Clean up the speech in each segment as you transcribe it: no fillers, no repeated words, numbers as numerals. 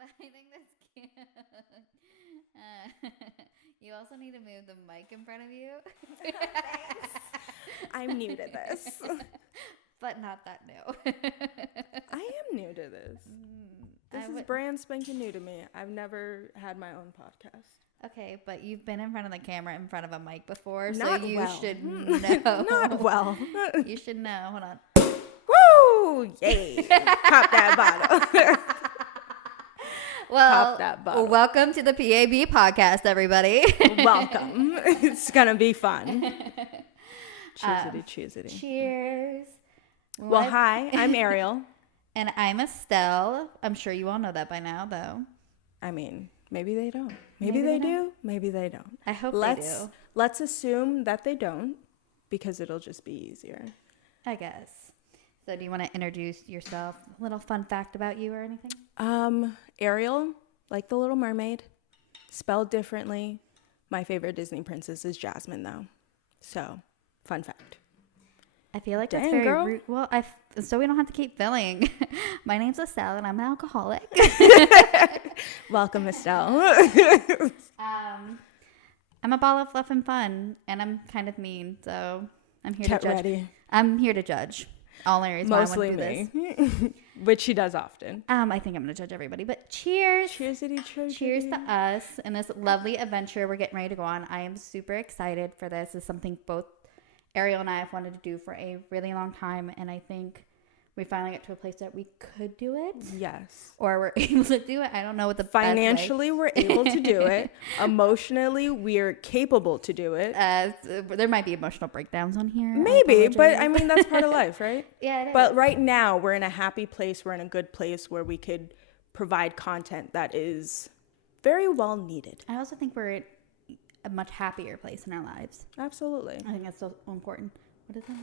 But I think that's cute. You also need to move the mic in front of you. I'm new to this. But not that new. I am new to this. This is brand spanking new to me. I've never had my own podcast. Okay, but you've been in front of the camera in front of a mic before, Not so you well. should know. Not well. You should know. Hold on. Woo! Yay! Pop that bottle. Well, Pop that bottle. Welcome to the PAB Podcast, everybody. Welcome. It's going to be fun. Cheers. Cheers. Well, hi, I'm Aryele. And I'm Estelle. I'm sure you all know that by now, though. I mean, maybe they don't. Maybe they do. Maybe they don't. I hope they do. Let's assume that they don't, because it'll just be easier. I guess. So do you want to introduce yourself? A little fun fact about you or anything? Ariel, like the Little Mermaid, spelled differently. My favorite Disney princess is Jasmine, though. So, fun fact. I feel like that's very rude. Well, so we don't have to keep filling. My name's Estelle, and I'm an alcoholic. Welcome, Estelle. I'm a ball of fluff and fun, and I'm kind of mean, so I'm here Get to judge. Ready. I'm here to judge all areas. Mostly why I want to do me, this. which she does often. I think I'm going to judge everybody, but cheers. Cheers to us in this lovely adventure we're getting ready to go on. I am super excited for this. It's something both Aryele and I have wanted to do for a really long time, and I think we finally got to a place that we could do it. Yes. Or we're able to do it. I don't know what the financially we're able to do it. Emotionally, we're capable to do it. There might be emotional breakdowns on here. Maybe, but I mean, that's part of life, right? Yeah, it is. But right now, we're in a happy place. We're in a good place where we could provide content that is very well needed. I also think we're at a much happier place in our lives. Absolutely. I think that's so important. What is that?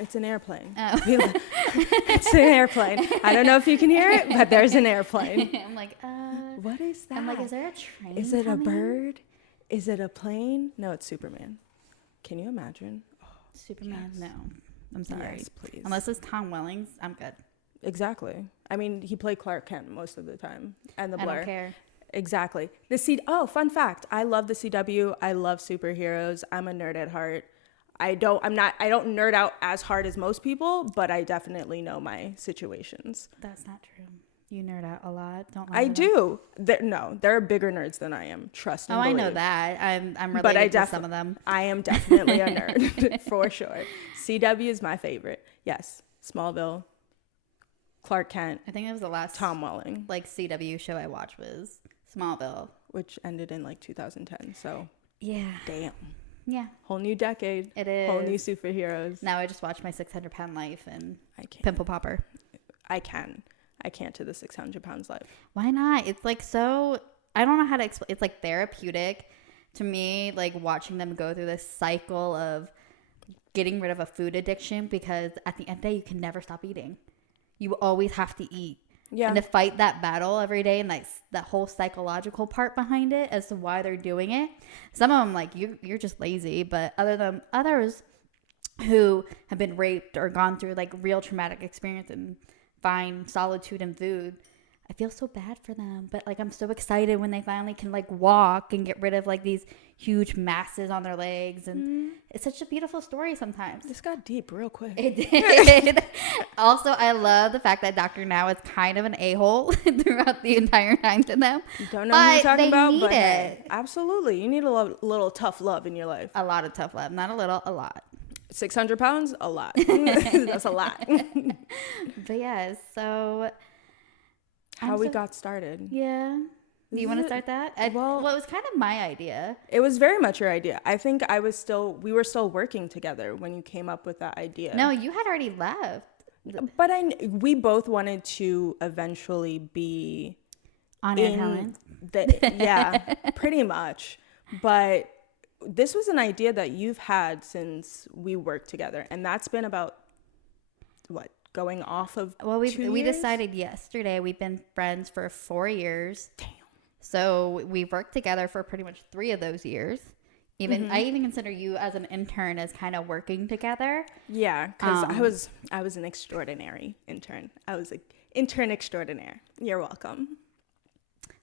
It's an airplane. Oh. It's an airplane. I don't know if you can hear it, but there's an airplane. I'm like, what is that? I'm like, is there a train? Is it coming? a bird? Is it a plane? No, it's Superman. Can you imagine? Oh, Superman? Yes. No. I'm sorry. Yes, please. Unless it's Tom Wellings, I'm good. Exactly. I mean, he played Clark Kent most of the time. And the Blur. I don't care. Exactly. Fun fact. I love the CW. I love superheroes. I'm a nerd at heart. I don't nerd out as hard as most people, but I definitely know my situations. That's not true. You nerd out a lot. Don't lie. I do. There are bigger nerds than I am. Trust me. I know that. I'm related to some of them. I am definitely a nerd for sure. CW is my favorite. Yes. Smallville. Clark Kent. I think it was the last Tom Welling. CW show I watched was Smallville, which ended in 2010. So yeah, damn. Yeah, whole new decade. It is whole new superheroes. Now I just watch my 600-pound life and I can't. Pimple Popper. I can't to the 600 pounds life. Why not? It's so I don't know how to explain. It's therapeutic to me, watching them go through this cycle of getting rid of a food addiction, because at the end of the day you can never stop eating. You always have to eat. Yeah. And to fight that battle every day, and that whole psychological part behind it as to why they're doing it. Some of them, you're just lazy, but others who have been raped or gone through real traumatic experience and find solitude in food, I feel so bad for them. But I'm so excited when they finally can walk and get rid of these huge masses on their legs, and it's such a beautiful story sometimes. This got deep real quick. It did. Also, I love the fact that Dr. Now is kind of an a-hole throughout the entire time to them. You don't know who you're talking about, but hey, absolutely, you need a little tough love in your life. A lot of tough love, not a little, a lot. 600 pounds, a lot. That's a lot. But yeah, so how we got started. Yeah. Do you want to start that? Well, it was kind of my idea. It was very much your idea. I think we were still working together when you came up with that idea. No, you had already left. But we both wanted to eventually be on air talent. Yeah, pretty much. But this was an idea that you've had since we worked together, and that's been about what? Going off of 2 years? We decided yesterday. We've been friends for 4 years. Damn. So we've worked together for pretty much 3 of those years. I even consider you as an intern as kind of working together. Yeah, because I was an extraordinary intern. I was an intern extraordinaire. You're welcome.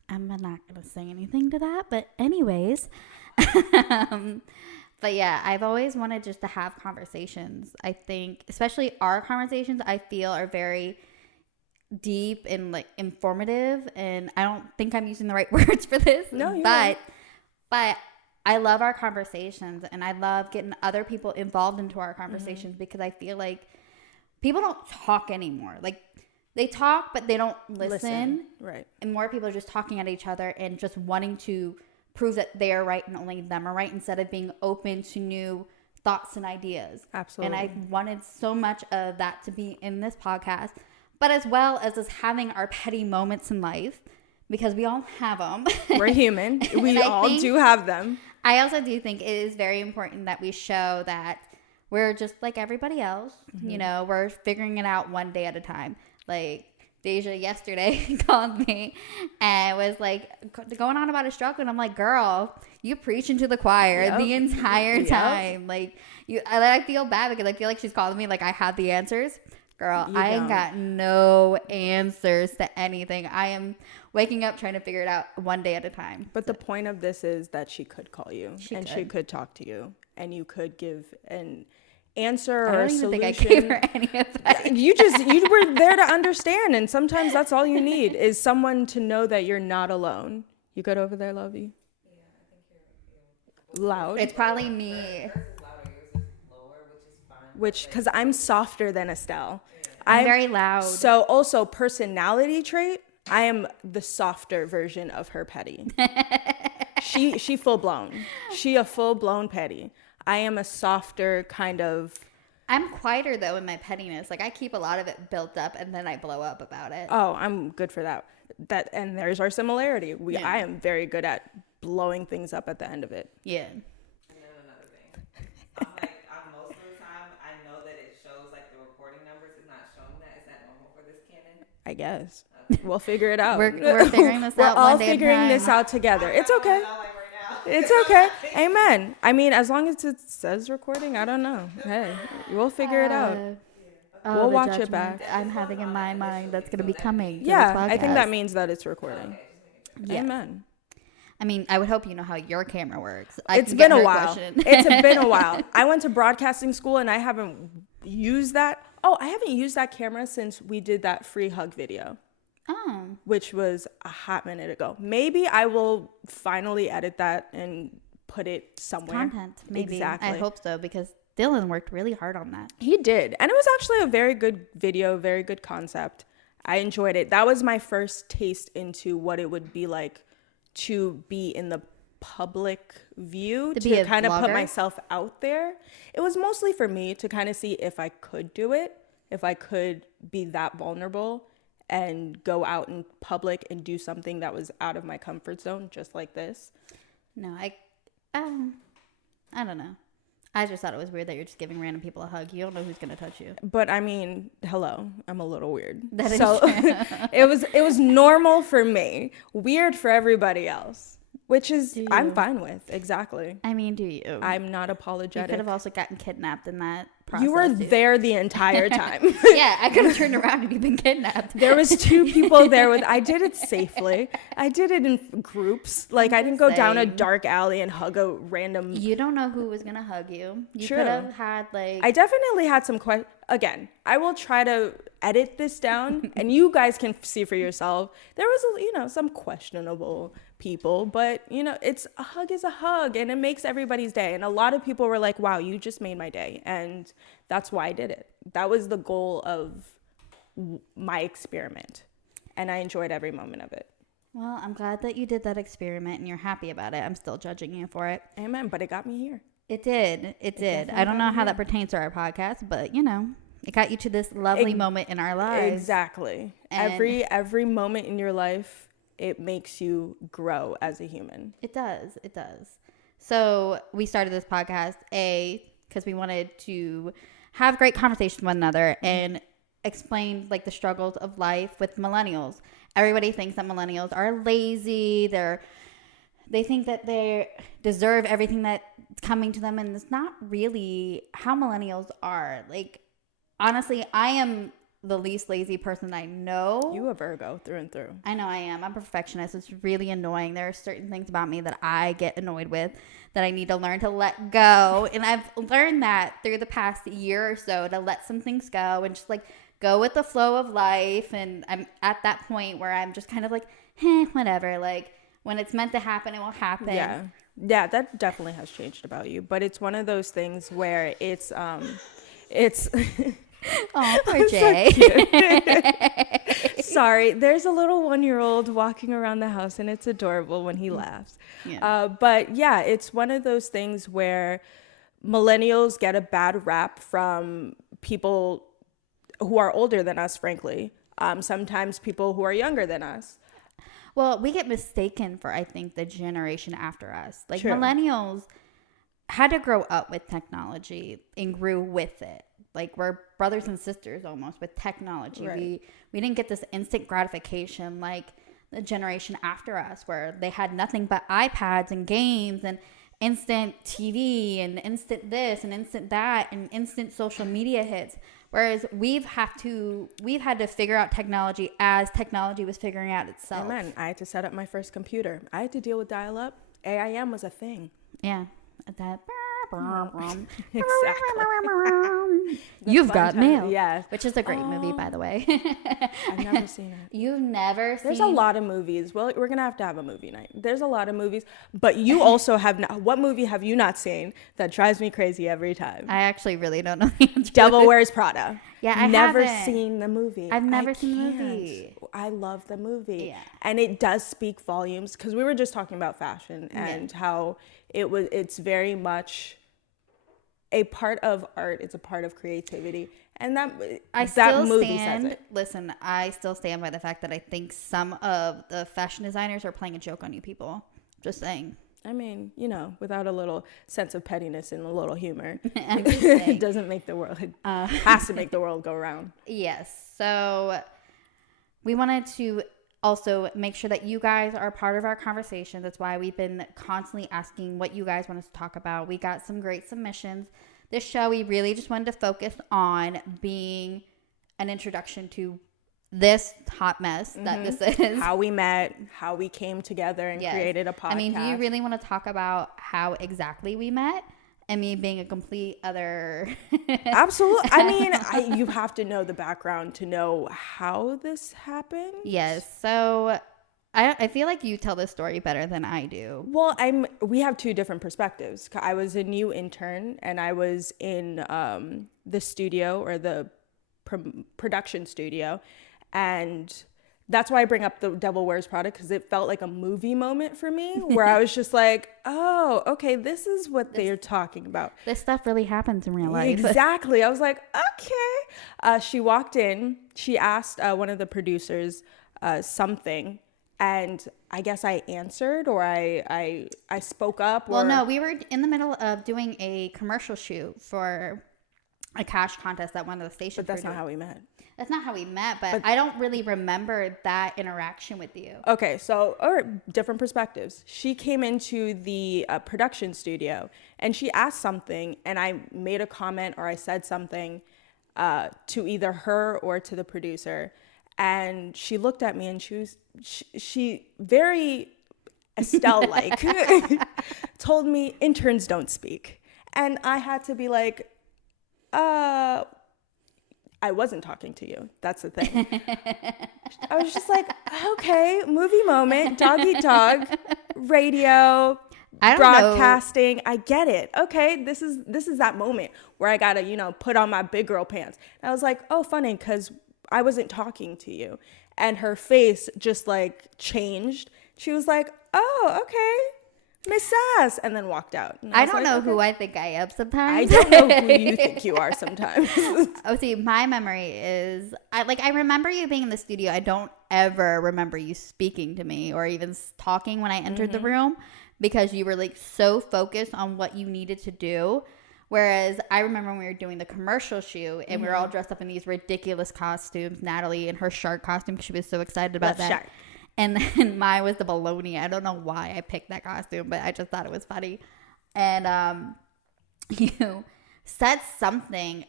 I'm not going to say anything to that. But anyways, but yeah, I've always wanted just to have conversations. I think, especially our conversations, I feel are very deep and like informative. And I don't think I'm using the right words for this. No, you're but right. I love our conversations, and I love getting other people involved into our conversations because I feel like people don't talk anymore. Like, they talk, but they don't listen. Right. And more people are just talking at each other and just wanting to prove that they are right and only them are right, instead of being open to new thoughts and ideas. Absolutely. And I wanted so much of that to be in this podcast, but as well as us having our petty moments in life, because we all have them. We're human. We all do have them. I also do think it is very important that we show that we're just like everybody else. You know, we're figuring it out one day at a time. Like, Deja yesterday called me and was like going on about a struggle, and I'm like, girl, you preaching to the choir the entire time. Like, I feel bad because I feel like she's calling me like I have the answers. Girl, I ain't got no answers to anything. I am waking up trying to figure it out one day at a time. But the point of this is that she could call you she could talk to you, and you could give an answer or a solution. I don't even think I gave her any of that. You were there to understand, and sometimes that's all you need is someone to know that you're not alone. You good over there, Lovey? Yeah, I think you're Loud. It's probably me. Yours is louder, yours is lower, which is fine. Which, because I'm softer than Estelle. I'm very loud. So also personality trait, I am the softer version of her petty. She full blown. She a full blown petty. I am a softer kind of. I'm quieter though in my pettiness. Like, I keep a lot of it built up and then I blow up about it. Oh, I'm good for that. And there's our similarity. I am very good at blowing things up at the end of it. Yeah. And then another thing, I'm most of the time, I know that it shows like the recording numbers is not showing that. Is that normal for this Canon? I guess. We'll figure it out. We're figuring this out. We're all one day at a figuring time. this out together. It's okay. Right It's okay. Amen. I mean, as long as it says recording, I don't know. Hey, we'll figure it out. We'll the watch it judgment back. I'm having in my mind that's going to be coming. Yeah, to this I think that podcast. means that it's recording. Yes. Amen. I mean, I would hope you know how your camera works. It's been a while. It's been a while. I went to broadcasting school and I haven't used that. Oh, I haven't used that camera since we did that free hug video. Oh. Which was a hot minute ago. Maybe I will finally edit that and put it somewhere. Content, maybe. Exactly. I hope so, because Dylan worked really hard on that. He did. And it was actually a very good video, very good concept. I enjoyed it. That was my first taste into what it would be like to be in the public view, to kind of put myself out there. It was mostly for me to kind of see if I could do it, if I could be that vulnerable and go out in public and do something that was out of my comfort zone, just like this. No, I don't know. I just thought it was weird that you're just giving random people a hug. You don't know who's going to touch you. But I mean, hello, I'm a little weird. That is true. it was normal for me, weird for everybody else, which is I'm fine with. Exactly. I mean, do you? I'm not apologetic. You could have also gotten kidnapped in that process. You were there the entire time. Yeah, I could have turned around and you've been kidnapped. There was 2 people there I did it safely. I did it in groups. Like, I didn't go down a dark alley and hug a random. You don't know who was going to hug you. You True. could have had like. I definitely had some questions. Again, I will try to edit this down and you guys can see for yourself. There was, some questionable people, but it's a hug is a hug and it makes everybody's day. And a lot of people were like, wow, you just made my day. And that's why I did it. That was the goal of my experiment. And I enjoyed every moment of it. Well, I'm glad that you did that experiment and you're happy about it. I'm still judging you for it. Amen. But it got me here. It did. It did. I don't know how that pertains to our podcast, but it got you to this lovely moment in our lives. Exactly. And every moment in your life, it makes you grow as a human. It does. It does. So we started this podcast, because we wanted to have great conversations with one another and explain like the struggles of life with millennials. Everybody thinks that millennials are lazy. They think that they deserve everything that's coming to them, and it's not really how millennials are. Like, honestly, I am the least lazy person I know. You a Virgo through and through. I know I am. I'm a perfectionist. It's really annoying. There are certain things about me that I get annoyed with that I need to learn to let go. And I've learned that through the past year or so, to let some things go and just like go with the flow of life. And I'm at that point where I'm just kind of like, whatever. Like when it's meant to happen, it will happen. Yeah, that definitely has changed about you. But it's one of those things where it's oh, poor Jay. So sorry, there's a little 1-year-old walking around the house, and it's adorable when he laughs. Yeah. But yeah, it's one of those things where millennials get a bad rap from people who are older than us, frankly. Sometimes people who are younger than us. Well, we get mistaken for, I think, the generation after us. Like, True. millennials had to grow up with technology and grew with it. Like, we're brothers and sisters almost with technology. Right. We didn't get this instant gratification like the generation after us, where they had nothing but iPads and games and instant TV and instant this and instant that and instant social media hits. Whereas we've had to figure out technology as technology was figuring out itself. Amen. I had to set up my first computer. I had to deal with dial-up. AIM was a thing. Yeah. That. Exactly. You've got mail. Yeah. Which is a great movie, by the way. I've never seen it. You've never seen. There's a lot of movies. Well, we're gonna have a movie night. There's a lot of movies, but you also have not. What movie have you not seen that drives me crazy every time? I actually really don't know the answer. Devil Wears Prada. Yeah, I never haven't. seen the movie. I've never I seen the can't. movie. I love the movie. Yeah. And it does speak volumes, because we were just talking about fashion and how it's very much a part of art. It's a part of creativity. And that movie says it. Listen, I still stand by the fact that I think some of the fashion designers are playing a joke on you people. Just saying. I mean, without a little sense of pettiness and a little humor, I'm just saying. it doesn't make the world, it has to make the world go round. Yes. So we wanted to also make sure that you guys are part of our conversation. That's why we've been constantly asking what you guys want us to talk about. We got some great submissions. This show, we really just wanted to focus on being an introduction to this hot mess that this is. How we met, how we came together and created a podcast. I mean, do you really want to talk about how exactly we met? And me being a complete other... Absolutely. I mean, you have to know the background to know how this happened. Yes. So I feel like you tell this story better than I do. Well, we have two different perspectives. I was a new intern, and I was in the studio, or the production studio. And that's why I bring up the Devil Wears Prada, because it felt like a movie moment for me, where I was just like, oh, okay, this is what they're talking about. This stuff really happens in real life. Exactly. I was like, okay. She walked in. She asked one of the producers something. And I guess I answered, or I spoke up. Well, no, we were in the middle of doing a commercial shoot for a cash contest at one of the stations. But that's not how we met. That's not how we met, but I don't really remember that interaction with you. Okay, so different perspectives. She came into the production studio, and she asked something, and I made a comment, or I said something to either her or to the producer. And she looked at me, and she very Estelle-like told me interns don't speak. And I had to be like, I wasn't talking to you. That's the thing. I was just like, okay, movie moment, dog eat dog, radio, broadcasting. Know. I get it. Okay, this is that moment where I gotta, put on my big girl pants. And I was like, oh, funny, because I wasn't talking to you. And her face just like changed. She was like, oh, okay, Miss Sass, and then walked out. I don't know who I think I am sometimes. I don't know who you think you are sometimes. Oh, see, my memory is, I remember you being in the studio. I don't ever remember you speaking to me or even talking when I entered the room, because you were like so focused on what you needed to do. Whereas I remember when we were doing the commercial shoot and we were all dressed up in these ridiculous costumes. Natalie in her shark costume, because she was so excited about that. Shark. And then mine was the bologna. I don't know why I picked that costume, but I just thought it was funny. And you said something.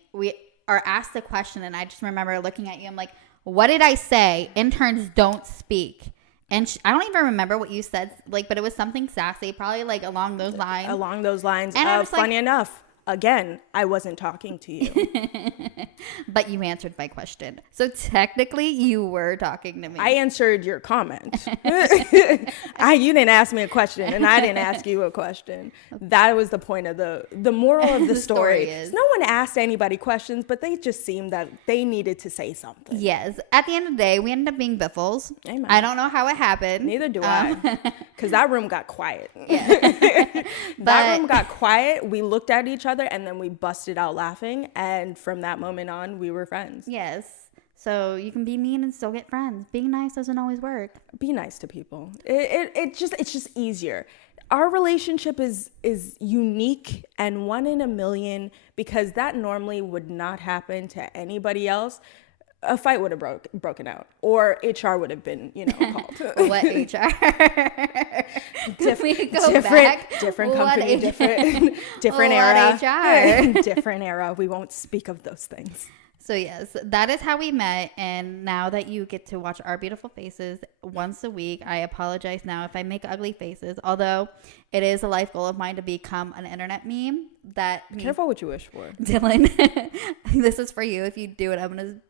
are asked a question, and I just remember looking at you. I'm like, what did I say? Interns don't speak. And I don't even remember what you said, like, but it was something sassy, probably like along those lines. Along those lines. And funny enough, again, I wasn't talking to you. But you answered my question. So technically, you were talking to me. I answered your comment. You didn't ask me a question, and I didn't ask you a question. That was the point of the moral of the story. Is no one asked anybody questions, but they just seemed that they needed to say something. Yes. At the end of the day, we ended up being biffles. Amen. I don't know how it happened. Neither do I. Because that room got quiet. Yeah. That room got quiet. We looked at each other, and then we busted out laughing. And from that moment on, we were friends. Yes. So you can be mean and still get friends. Being nice doesn't always work. Be nice to people. It's just easier. Our relationship is unique and one in a million, because that normally would not happen to anybody else. A fight would have broken out, or HR would have been, called. What HR? Different company, different era. HR? Different era. We won't speak of those things. So yes, that is how we met. And now that you get to watch our beautiful faces once a week, I apologize now if I make ugly faces. Although it is a life goal of mine to become an internet meme. Careful what you wish for. Dylan, this is for you. If you do it, I'm going to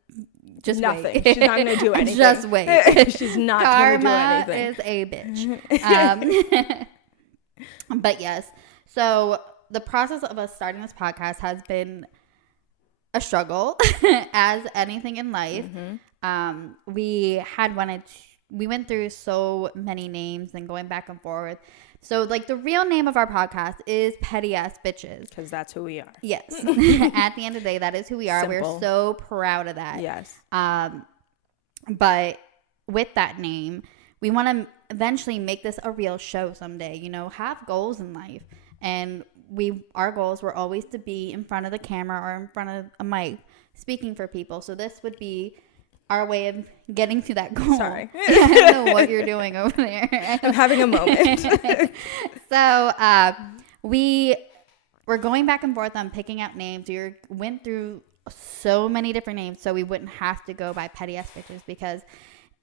just nothing. Wait. She's not going to do anything. Just wait. She's not going to do anything. Karma is a bitch. But yes, so the process of us starting this podcast has been a struggle, as anything in life. Mm-hmm. We went through so many names and going back and forth. So like the real name of our podcast is Petty Ass Bitches, because that's who we are. Yes. At the end of the day, that is who we are. Simple. We're so proud of that. Yes. But with that name, we want to eventually make this a real show someday, have goals in life. And our goals were always to be in front of the camera or in front of a mic speaking for people. So this would be our way of getting to that goal. Sorry. I don't know what you're doing over there. I'm having a moment. So we were going back and forth on picking out names. We went through so many different names so we wouldn't have to go by Petty Ass Bitches, because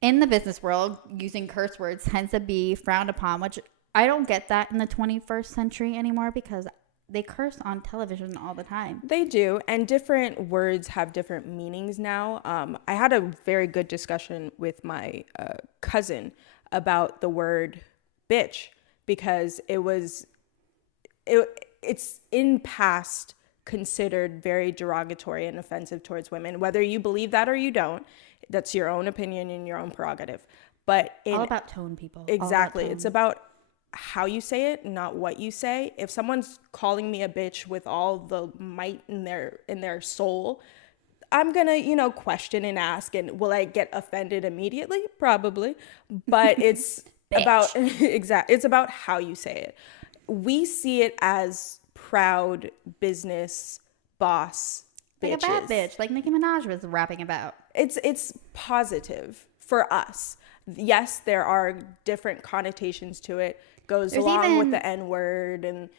in the business world, using curse words tends to be frowned upon, which I don't get that in the 21st century anymore, because they curse on television all the time. They do, and different words have different meanings now. I had a very good discussion with my cousin about the word bitch, because it's in past considered very derogatory and offensive towards women. Whether you believe that or you don't, that's your own opinion and your own prerogative. But all about tone, people. Exactly. It's about how you say it, not what you say. If someone's calling me a bitch with all the might in their soul, I'm gonna, question and ask, and will I get offended immediately? Probably. But it's about it's about how you say it. We see it as proud business boss bitches. Like a bad bitch, like Nicki Minaj was rapping about. It's positive for us. Yes, there are different connotations to it. Goes along with the N-word, and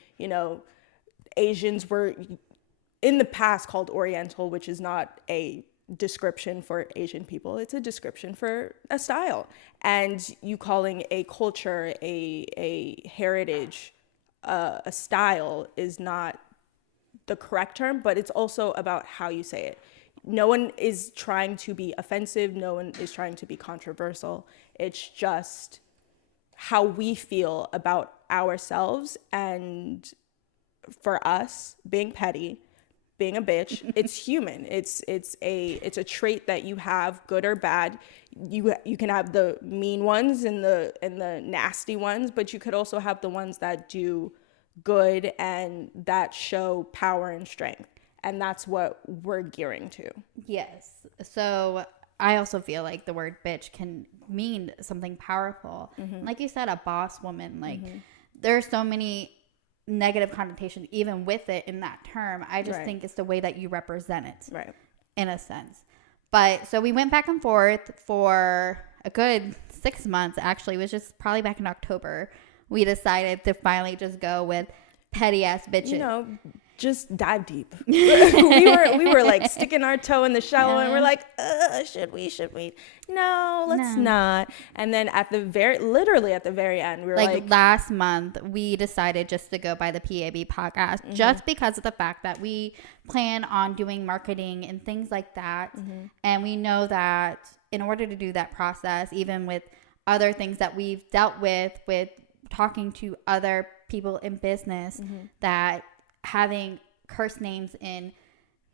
Asians were in the past called Oriental, which is not a description for Asian people. It's a description for a style. And you calling a culture a heritage, a style, is not the correct term, but it's also about how you say it. No one is trying to be offensive. No one is trying to be controversial. It's just how we feel about ourselves. And for us, being petty, being a bitch, it's human. It's a trait that you have, good or bad. You can have the mean ones and the nasty ones, but you could also have the ones that do good and that show power and strength. And that's what we're gearing to. Yes. So I also feel like the word bitch can mean something powerful. Mm-hmm. Like you said, a boss woman. Like there's so many negative connotations even with it in that term. I just think it's the way that you represent it. Right. In a sense. But so we went back and forth for a good 6 months. Actually, it was just probably back in October. We decided to finally just go with Petty Ass Bitches. just dive deep. we were like sticking our toe in the shallow and we're like, should we? No, let's not. And then literally at the very end, we were like last month, we decided just to go by the PAB podcast just because of the fact that we plan on doing marketing and things like that. And we know that in order to do that process, even with other things that we've dealt with talking to other people in business, that having curse names in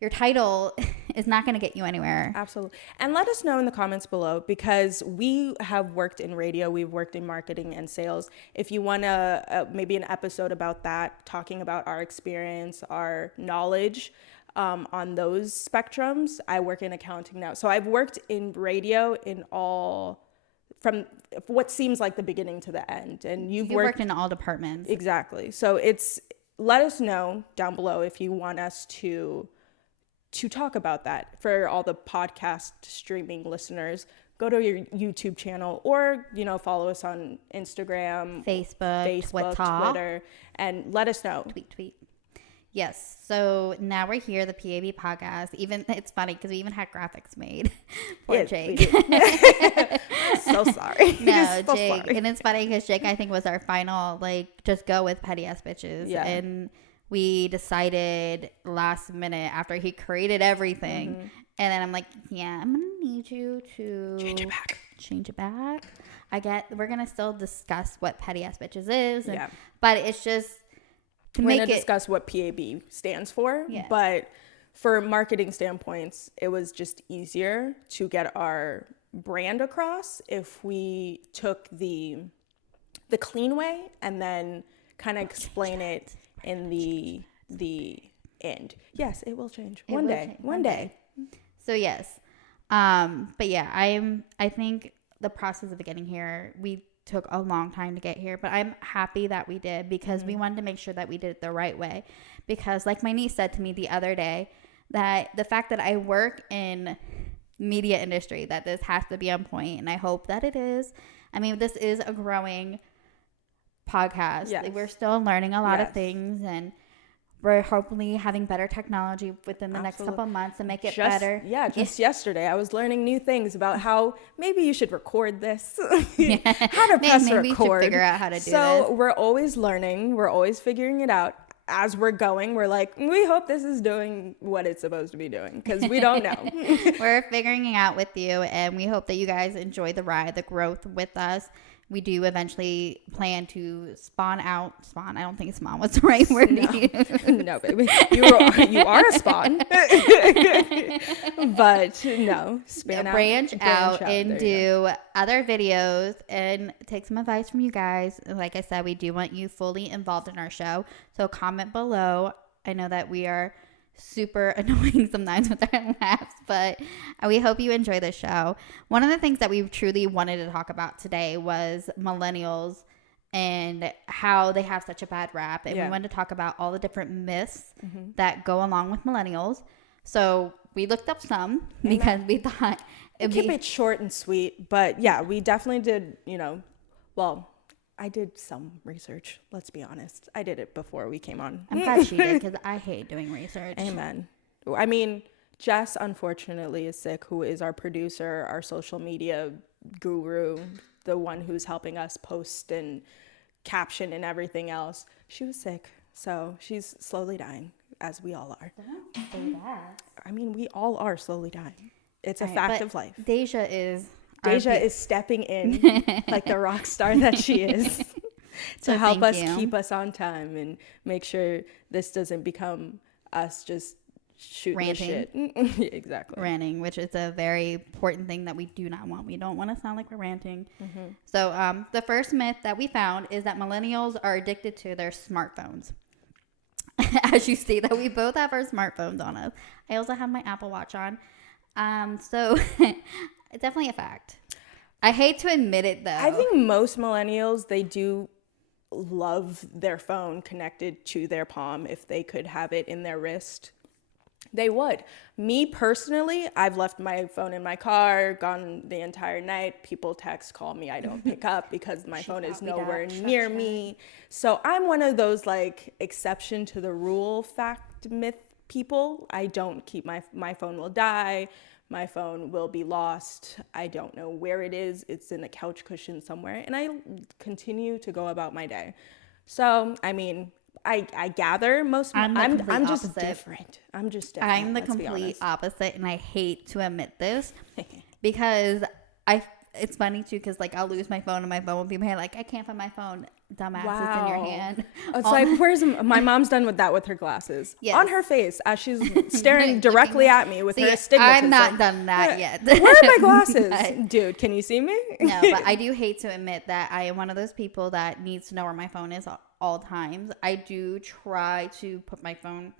your title is not going to get you anywhere. Absolutely. And let us know in the comments below, because we have worked in radio, we've worked in marketing and sales. If you want to maybe an episode about that, talking about our experience, our knowledge on those spectrums. I work in accounting now. So I've worked in radio from what seems like the beginning to the end. And you've worked in all departments. Exactly. So let us know down below if you want us to talk about that. For all the podcast streaming listeners, go to your YouTube channel, or follow us on Instagram, Facebook, Twitter, and let us know. Tweet. Yes. So now we're here, the PAB podcast. It's funny because we even had graphics made for Jake. I'm so sorry. No, Jake. Sorry. And it's funny because Jake, I think, was our final, just go with petty ass bitches. Yeah. And we decided last minute after he created everything. And then I'm like, yeah, I'm going to need you to change it back. We're going to still discuss what petty ass bitches is. But it's just, we're going to discuss what PAB stands for, but for marketing standpoints, it was just easier to get our brand across if we took the clean way and then kind of explain it in the end. Yes, it will change one day. So yes, but yeah, I think the process of getting here, we took a long time to get here, but I'm happy that we did, because we wanted to make sure that we did it the right way. Because like my niece said to me the other day, that the fact that I work in media industry, that this has to be on point, and I hope that it is. I mean, this is a growing podcast. Yes. We're still learning a lot of things, and we're hopefully having better technology within the next couple of months to make it better. Yeah, just yesterday I was learning new things about how maybe you should record this, how to press record. We should figure out how to do this. So we're always learning. We're always figuring it out. As we're going, we're like, we hope this is doing what it's supposed to be doing, because we don't know. We're figuring it out with you, and we hope that you guys enjoy the ride, the growth with us. We do eventually plan to spawn. I don't think spawn was the right word to use. No, baby. You are a spawn. But no, branch out and do other videos and take some advice from you guys. Like I said, we do want you fully involved in our show. So comment below. I know that we are super annoying sometimes with our laughs, but we hope you enjoy the show. One of the things that we truly wanted to talk about today was millennials and how they have such a bad rap, and we wanted to talk about all the different myths that go along with millennials. So we looked up some because we thought keep it short and sweet, but yeah, we definitely did, I did some research. Let's be honest. I did it before we came on. I'm glad she did, because I hate doing research. Amen. I mean, Jess, unfortunately, is sick, who is our producer, our social media guru, the one who's helping us post and caption and everything else. She was sick, so she's slowly dying, as we all are. Don't say that. I mean, we all are slowly dying. It's a fact of life. Deja is stepping in like the rock star that she is to help us keep us on time and make sure this doesn't become us just shooting ranting. The shit. Exactly. Ranting, which is a very important thing that we do not want. We don't want to sound like we're ranting. So the first myth that we found is that millennials are addicted to their smartphones. As you see that we both have our smartphones on us. I also have my Apple Watch on. So it's definitely a fact. I hate to admit it, though. I think most millennials, they do love their phone connected to their palm. If they could have it in their wrist, they would. Me personally, I've left my phone in my car, gone the entire night. People text, call me. I don't pick up because my phone is nowhere near me. So I'm one of those exception to the rule myth people. I don't keep my phone will die. My phone will be lost. I don't know where it is. It's in a couch cushion somewhere. And I continue to go about my day. So, I mean, I gather most. I'm just opposite. different. I'm just different. I'm the complete opposite, and I hate to admit this because it's funny too, because like I'll lose my phone and my phone will be in my hand. Like, I can't find my phone. Dumbass, it's in your hand. It's like, where's my mom's done with that with her glasses on her face as she's staring directly at me with her astigmatism. I'm not done that yet. Where are my glasses? Dude, can you see me? No, but I do hate to admit that I am one of those people that needs to know where my phone is all times. I do try to put my phone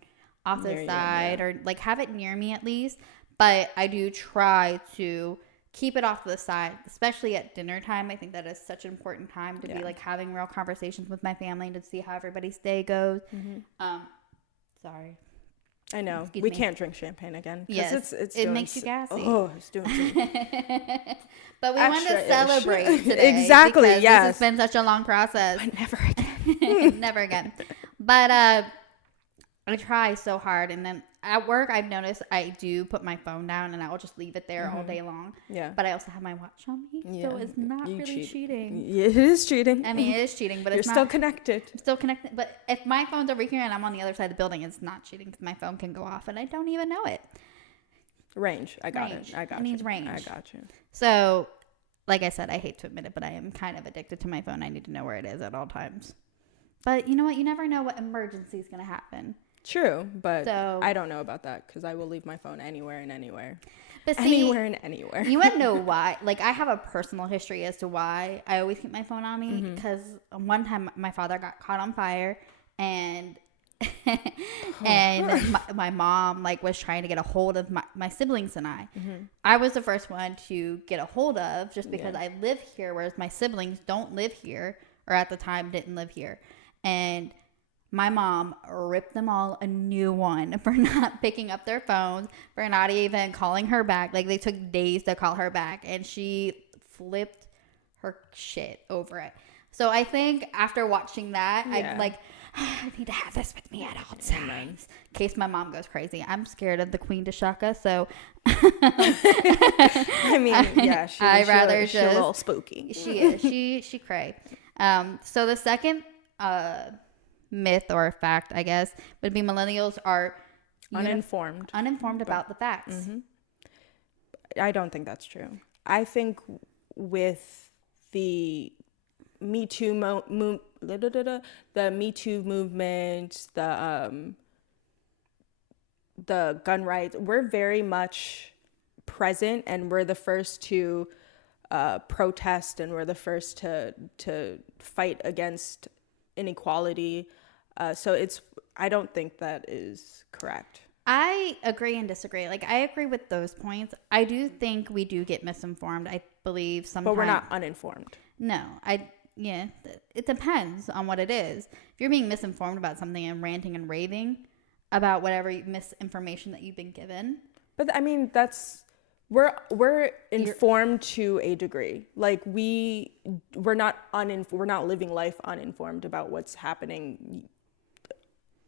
off to the side or like have it near me at least, but I do try to keep it off to the side, especially at dinner time. I think that is such an important time to be like having real conversations with my family and to see how everybody's day goes. Sorry. I know. We can't drink champagne again. Yes. It makes you gassy. Oh, it's doing something. But we want to celebrate today. Exactly, yes. This has been such a long process. But never again. Never again. But I try so hard, and then at work I've noticed I do put my phone down and I will just leave it there all day long. Yeah. But I also have my watch on me, so it's not really cheating. Yeah, it is cheating. I mean, it is cheating, but you're still connected. I'm still connected. But if my phone's over here and I'm on the other side of the building, it's not cheating because my phone can go off and I don't even know it. Range. I got it. It needs range. I got you. So, like I said, I hate to admit it, but I am kind of addicted to my phone. I need to know where it is at all times. But you know what? You never know what emergency is going to happen. True, but I don't know about that because I will leave my phone anywhere and anywhere. But see, anywhere and anywhere. You want to know why? Like, I have a personal history as to why I always keep my phone on me. Because one time my father got caught on fire, and my mom like was trying to get a hold of my siblings and I. I was the first one to get a hold of just because I live here, whereas my siblings don't live here, or at the time didn't live here, and my mom ripped them all a new one for not picking up their phones, for not even calling her back. Like, they took days to call her back, and she flipped her shit over it. So I think after watching that, I'm like, I need to have this with me at all times in case my mom goes crazy. I'm scared of the Queen DeShocka, so I mean, yeah, she's a little spooky. She is. She cray. So the second myth or fact, I guess, would be millennials are uninformed about the facts. I don't think that's true. I think with the Me Too movement, the gun rights, we're very much present, and we're the first to protest, and we're the first to fight against inequality. So I don't think that is correct. I agree and disagree. Like, I agree with those points. I do think we do get misinformed. I believe sometimes. But we're not uninformed. No, it depends on what it is. If you're being misinformed about something and ranting and raving about whatever misinformation that you've been given. But I mean, we're informed to a degree. Like, we're not living life uninformed about what's happening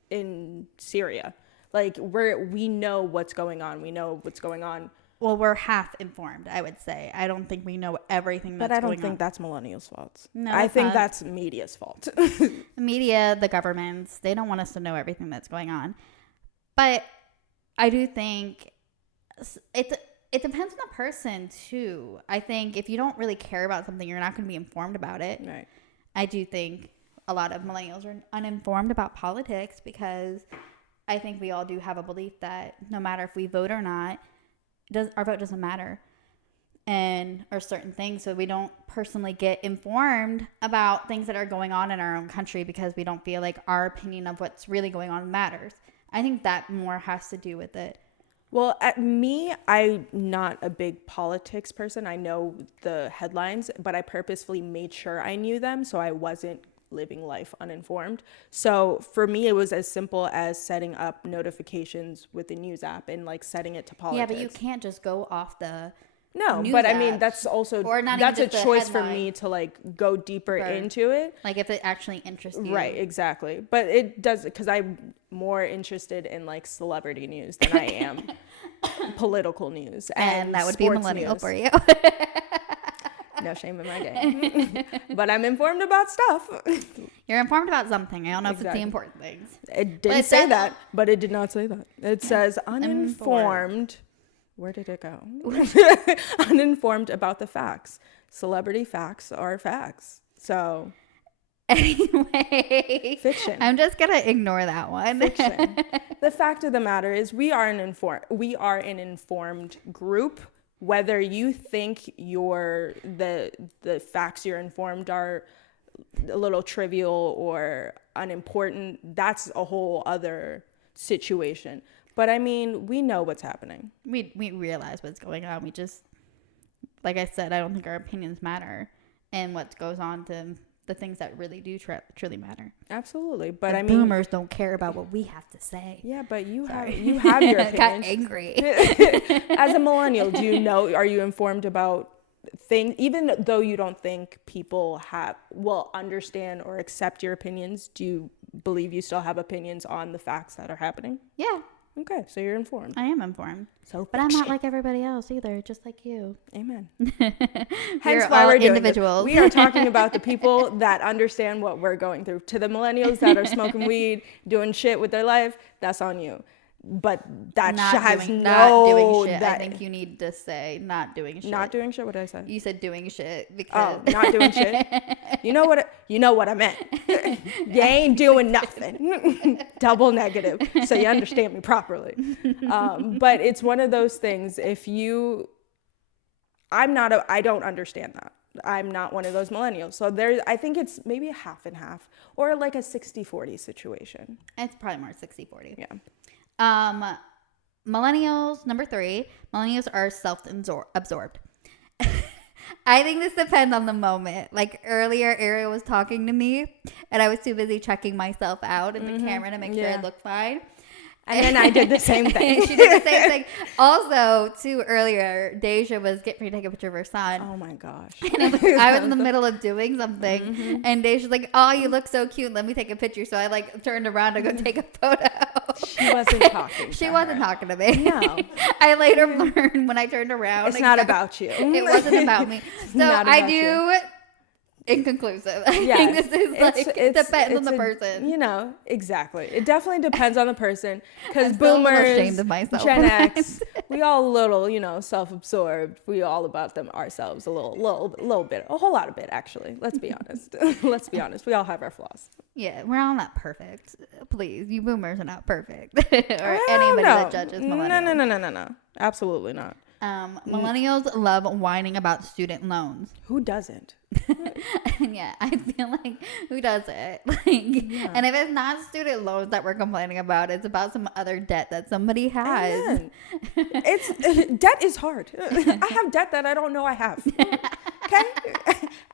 in Syria. Like, we know what's going on. We know what's going on. Well, we're half informed, I would say. I don't think we know everything that's going on. But I don't think that's millennials' fault. No, I think that's media's fault. The media, the governments, they don't want us to know everything that's going on. But I do think it depends on the person, too. I think if you don't really care about something, you're not going to be informed about it. Right. I do think a lot of millennials are uninformed about politics because I think we all do have a belief that no matter if we vote or not, our vote doesn't matter, or certain things. So we don't personally get informed about things that are going on in our own country because we don't feel like our opinion of what's really going on matters. I think that more has to do with it. Well, I'm not a big politics person. I know the headlines, but I purposefully made sure I knew them so I wasn't living life uninformed. So for me, it was as simple as setting up notifications with the news app and like setting it to politics. Yeah, but you can't just go off the No, news but I apps. mean, that's also, Or not that's a even just the choice for headline. me to like go deeper into it. Like if it actually interests you. Right, exactly. But it does, because I'm more interested in like celebrity news than I am political news. And that would be a sports millennial news. for you. No shame in my game. But I'm informed about stuff. You're informed about something. I don't know if it's Exactly. the important things. It But didn't it say says- that, but it did not say that. It says uninformed. Where did it go? Uninformed about the facts. Celebrity facts are facts. So, Anyway. fiction. I'm just going to ignore that one. Fiction. The fact of the matter is we are an informed group. Whether you think the facts you're informed are a little trivial or unimportant, that's a whole other situation. But I mean, we know what's happening. We realize what's going on. We just, like I said, I don't think our opinions matter, and what goes on to the things that really do truly matter. Absolutely. But The I mean, boomers don't care about what we have to say. yeah, but you have Sorry. your opinions. Got angry. As a millennial, are you informed about things, even though you don't think people will understand or accept your opinions? Do you believe you still have opinions on the facts that are happening? Yeah, Okay, so you're informed. I am informed. So, But I'm not like everybody else either, just like you. amen. You're Hence why all we're doing individuals. this. We are talking about the people that understand what we're going through. To the millennials that are smoking weed, doing shit with their life, that's on you. But that not doing shit. I think you need to say not doing shit. Not doing shit. What did I say? You said doing shit because Not doing shit. You know what I meant. You ain't doing nothing. Double negative. So you understand me properly. But it's one of those things. I don't understand that. I'm not one of those millennials. So I think it's maybe a half and half, or like a 60-40 situation. it's probably more 60-40. Yeah. Millennials, number 3, millennials are self-absorbed. I think this depends on the moment. Like earlier, Aryele was talking to me and I was too busy checking myself out in the camera to make sure I look fine. And then I did the same thing. She did the same thing. Also, too, earlier, Deja was getting ready to take a picture of her son. Oh my gosh. And I was in the middle of doing something, and Deja's like, "Oh, you look so cute. Let me take a picture." So I like turned around to go take a photo. She wasn't talking. She wasn't talking to me. No. I later learned when I turned around. It's not about you. It wasn't about me. So Not I about do. you. Inconclusive. I Yeah. think this is like depends on the a- person. You know, exactly. It definitely depends on the person. Because I'm still a little boomers, ashamed of myself Gen for X, we all a little, self-absorbed. We all about them ourselves a little bit, a whole lot of bit actually. Let's be honest. Let's be honest. We all have our flaws. Yeah, we're all not perfect. Please, you boomers are not perfect, or I anybody don't that know. judges millennials. No. Absolutely not. Millennials love whining about student loans. Who doesn't? Yeah, I feel like who does it? And if it's not student loans that we're complaining about, it's about some other debt that somebody has. Amen. Debt is hard. I have debt that I don't know I have. Okay,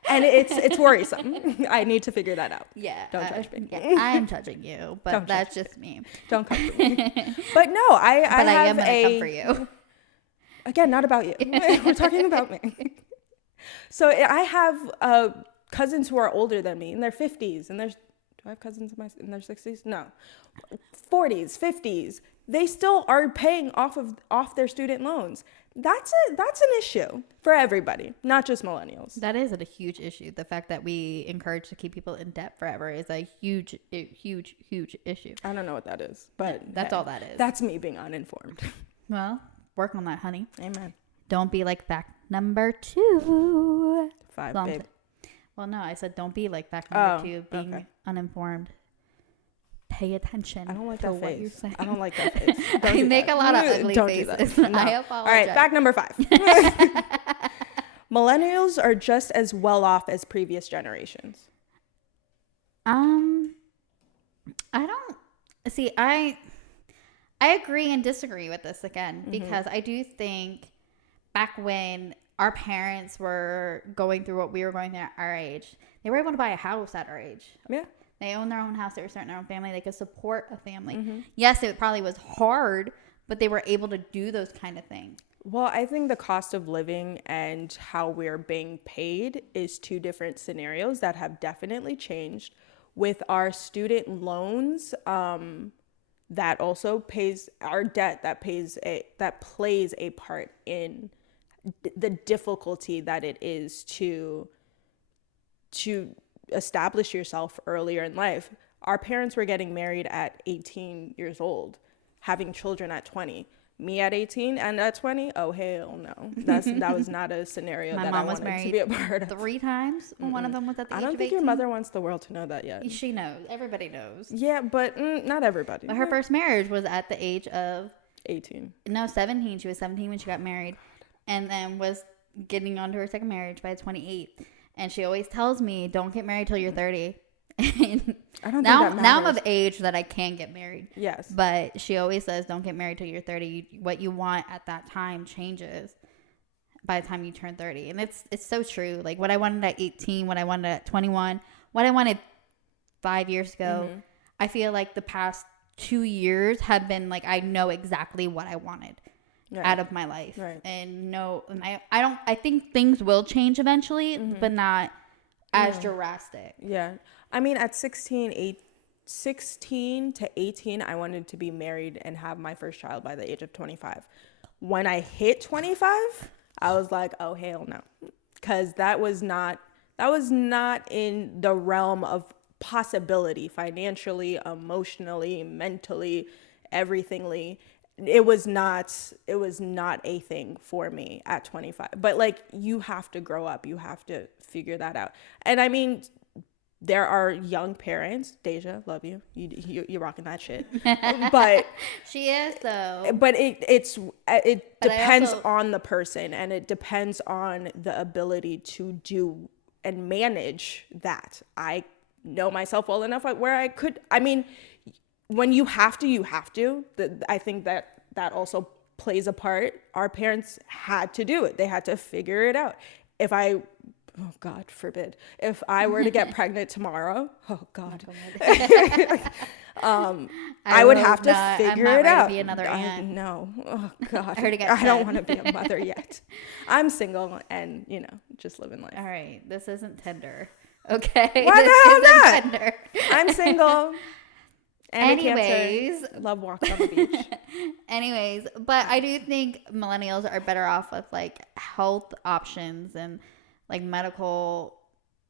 and it's worrisome. I need to figure that out. Yeah, Don't judge me. Yeah, I am judging you, but Don't that's judge just me. Don't come for me. But no, I But I have am gonna come for you. Again, not about you. We're talking about me. So I have cousins who are older than me in their 50s, and do I have cousins in their 60s? No, 40s, 50s. They still are paying off their student loans. That's an issue for everybody, not just millennials. That is a huge issue. The fact that we encourage to keep people in debt forever is a huge issue. I don't know what that is, but That's all that is. That's me being uninformed. Well, work on that, honey. Amen. Don't be like fact number 2. 5, Long babe. Well, no, I said don't be like fact number 2, being okay. uninformed. Pay attention. I don't like to that what face. you're saying. I don't like that face. Don't I do make that. a lot of ugly Don't do that. faces. No. I All apologize. right, fact number 5. Millennials are just as well off as previous generations. I don't see. I agree and disagree with this again because I do think back when our parents were going through what we were going through at our age, they were able to buy a house at our age. Yeah. They owned their own house. They were starting their own family. They could support a family. Yes, it probably was hard, but they were able to do those kind of things. Well, I think the cost of living and how we're being paid is two different scenarios that have definitely changed. With our student loans, that also pays our debt, that plays a part in the difficulty that it is to establish yourself earlier in life. Our parents were getting married at 18 years old, having children at 20. Me at 18 and at 20, oh hell no. That was not a scenario that I wanted to be a part of. 3 times. One of them was at the age of 18. I don't think your mother wants the world to know that yet. She knows. Everybody knows. Yeah, but not everybody. But her first marriage was at the age of 18. No, 17. She was 17 when she got married, and then was getting on to her second marriage by 28. And she always tells me, "Don't get married till you're 30." And I don't think that matters. Now I'm of age that I can get married. Yes. But she always says, "Don't get married till you're 30. What you want at that time changes by the time you turn 30." And it's so true. Like what I wanted at 18, what I wanted at 21, what I wanted 5 years ago. Mm-hmm. I feel like the past 2 years have been like I know exactly what I wanted. Right. Out of my life. Right. And I think things will change eventually, mm-hmm. but not as drastic. Yeah. I mean, at 16 to 18, I wanted to be married and have my first child by the age of 25. When I hit 25, I was like, oh, hell no. Because that was not in the realm of possibility, financially, emotionally, mentally, everythingly. It was not a thing for me at 25. But like, you have to grow up. You have to figure that out. And I mean, there are young parents. Deja, love you. You're rocking that shit. But she is though. But it depends on the person, and it depends on the ability to do and manage that. I know myself well enough where I could. I mean, when you have to, you have to. I think that also plays a part. Our parents had to do it. They had to figure it out. Oh God forbid, if I were to get pregnant tomorrow, oh God, I would have to figure it out. Be another aunt. No, oh God, I don't want to be a mother yet. I'm single and just living life. All right, this isn't Tinder, okay? Why the hell not? Tinder. I'm single. Anyways, love walks on the beach. Anyways, but I do think millennials are better off with like health options and like medical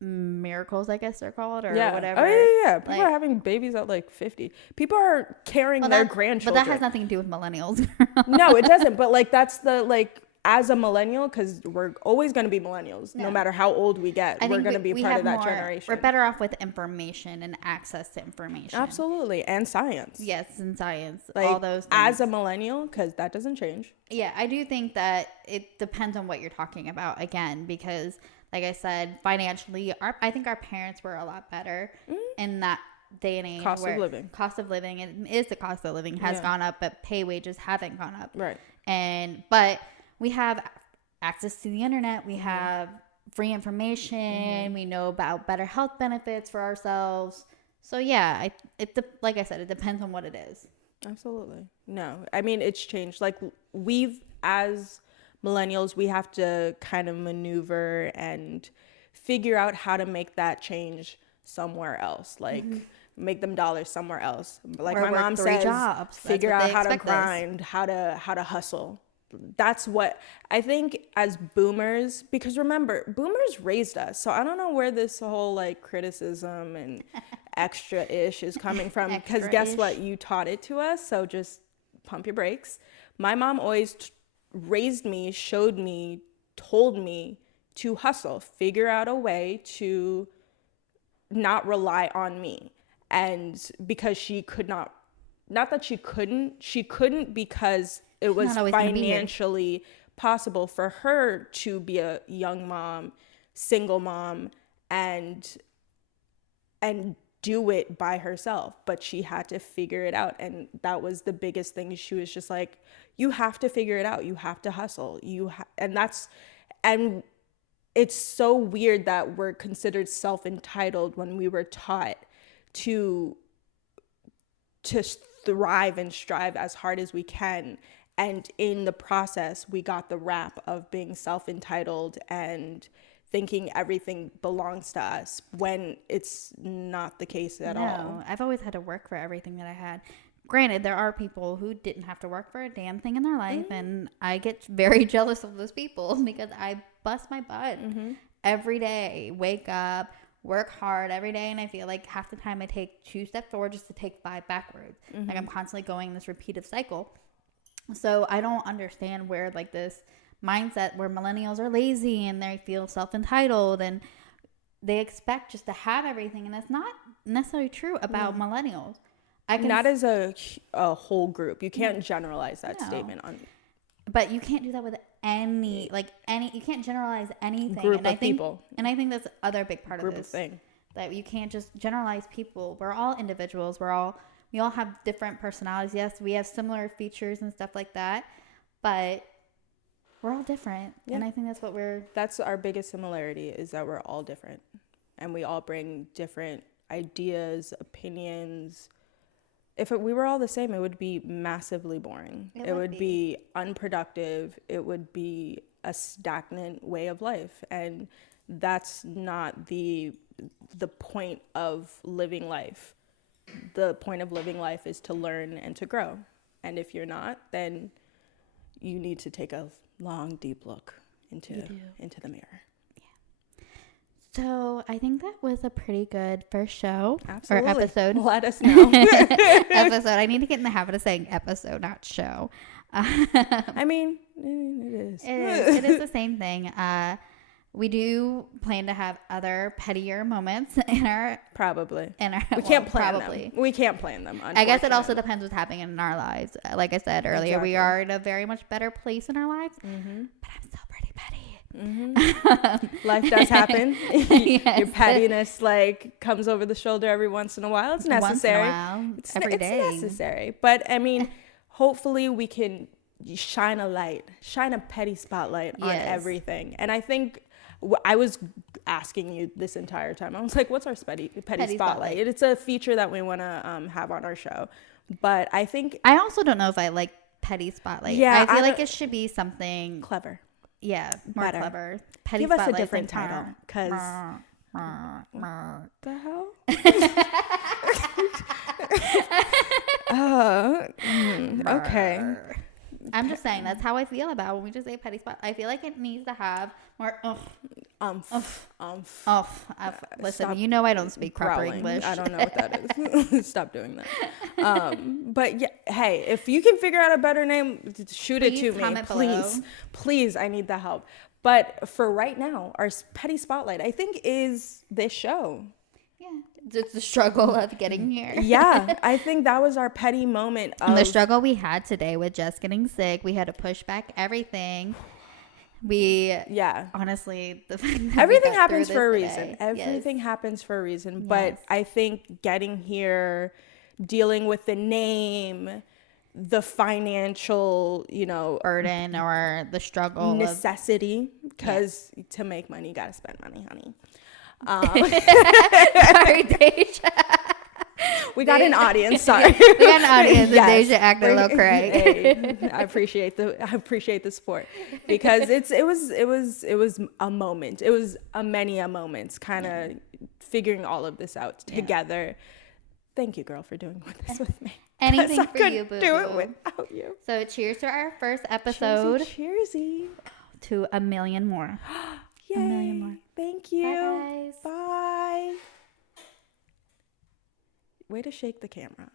miracles, I guess they're called, or whatever. Oh yeah. People are having babies at like 50. People are carrying their grandchildren. But that has nothing to do with millennials. No, it doesn't. But like that's the as a millennial, because we're always going to be millennials, no matter how old we get. We're going to be part of that generation. We're better off with information and access to information. Absolutely. And science. Yes, and science. Like, all those things. As a millennial, because that doesn't change. Yeah, I do think that it depends on what you're talking about, again, because like I said, financially, I think our parents were a lot better in that day and age. Cost of living, and it is the cost of living has gone up, but pay wages haven't gone up. Right. But we have access to the internet. We have free information. Mm-hmm. We know about better health benefits for ourselves. So yeah, like I said, it depends on what it is. Absolutely. No, I mean, it's changed. Like as millennials, we have to kind of maneuver and figure out how to make that change somewhere else. Like make them dollars somewhere else. Like my mom says, jobs. Figure out how to grind, how to hustle. That's what I think as boomers, because remember, boomers raised us. So I don't know where this whole like criticism and extra-ish is coming from. Because guess what? You taught it to us. So just pump your brakes. My mom always raised me, showed me, told me to hustle, figure out a way to not rely on me. And because she could not that she couldn't because it was financially possible for her to be a young mom, single mom, and do it by herself. But she had to figure it out. And that was the biggest thing. She was just like, you have to figure it out. You have to hustle. And it's so weird that we're considered self-entitled when we were taught to thrive and strive as hard as we can And in the process, we got the rap of being self-entitled and thinking everything belongs to us when it's not the case at all. I've always had to work for everything that I had. Granted, there are people who didn't have to work for a damn thing in their life, and I get very jealous of those people because I bust my butt every day, wake up, work hard every day, and I feel like half the time I take 2 steps forward just to take 5 backwards. Like I'm constantly going in this repeated cycle. So I don't understand where like this mindset where millennials are lazy and they feel self-entitled and they expect just to have everything, and that's not necessarily true about millennials. Not as a whole group. You can't generalize that statement on. But you can't do that with any. You can't generalize anything. Group of people. And I think that's the other big part Group of this. Thing. That you can't just generalize people. We're all individuals. We all have different personalities. Yes, we have similar features and stuff like that, but we're all different. Yeah. And I think that's our biggest similarity, is that we're all different, and we all bring different ideas, opinions. If we were all the same, it would be massively boring. It would be unproductive. It would be a stagnant way of life. And that's not the point of living life. The point of living life is to learn and to grow. And if you're not, then you need to take a long, deep look into the mirror. So I think that was a pretty good first show. Absolutely. Or episode. Let us know. Episode. I need to get in the habit of saying episode, not show. I mean, it is. It is the same thing. We do plan to have other pettier moments in our... Probably. We can't plan them. We can't plan them, I guess it also depends what's happening in our lives. Like I said earlier, we are in a very much better place in our lives. But I'm still pretty petty. Life does happen. Yes. Your pettiness comes over the shoulder every once in a while. It's necessary. Every day. It's necessary. But I mean, hopefully we can shine a petty spotlight on everything. And I think I was asking you this entire time. I was like, what's our petty spotlight? It's a feature that we want to have on our show. But I think... I also don't know if I like petty spotlight. Yeah, I feel like it should be something... clever. Yeah, more better. Clever. Petty. Give us a different title, because the hell? Okay. I'm just saying that's how I feel about when we just say petty spot. I feel like it needs to have more Listen, you know I don't speak proper English. I don't know what that is. Stop doing that. But yeah, hey, if you can figure out a better name, shoot it to me, please. Please, I need the help. But for right now, our petty spotlight, I think, is this show. Yeah, it's the struggle of getting here. Yeah, I think that was our petty moment. And the struggle we had today with Jess getting sick, we had to push back everything. Honestly, everything happens for a reason. Everything happens for a reason. But I think getting here, dealing with the name, the financial, burden or the struggle, necessity, because to make money, you got to spend money, honey. Sorry, Deja. We got an audience. Sorry, we got an audience. Yes. Deja acted a little cray. Hey, I appreciate the support, because it was a moment. It was many moments, kind of figuring all of this out together. Thank you, girl, for doing this with me. Anything for you, boo. Do it without you. So cheers to our first episode. Cheersy. To a million more. Yay. A million more. Thank you. Bye, guys. Bye. Way to shake the camera.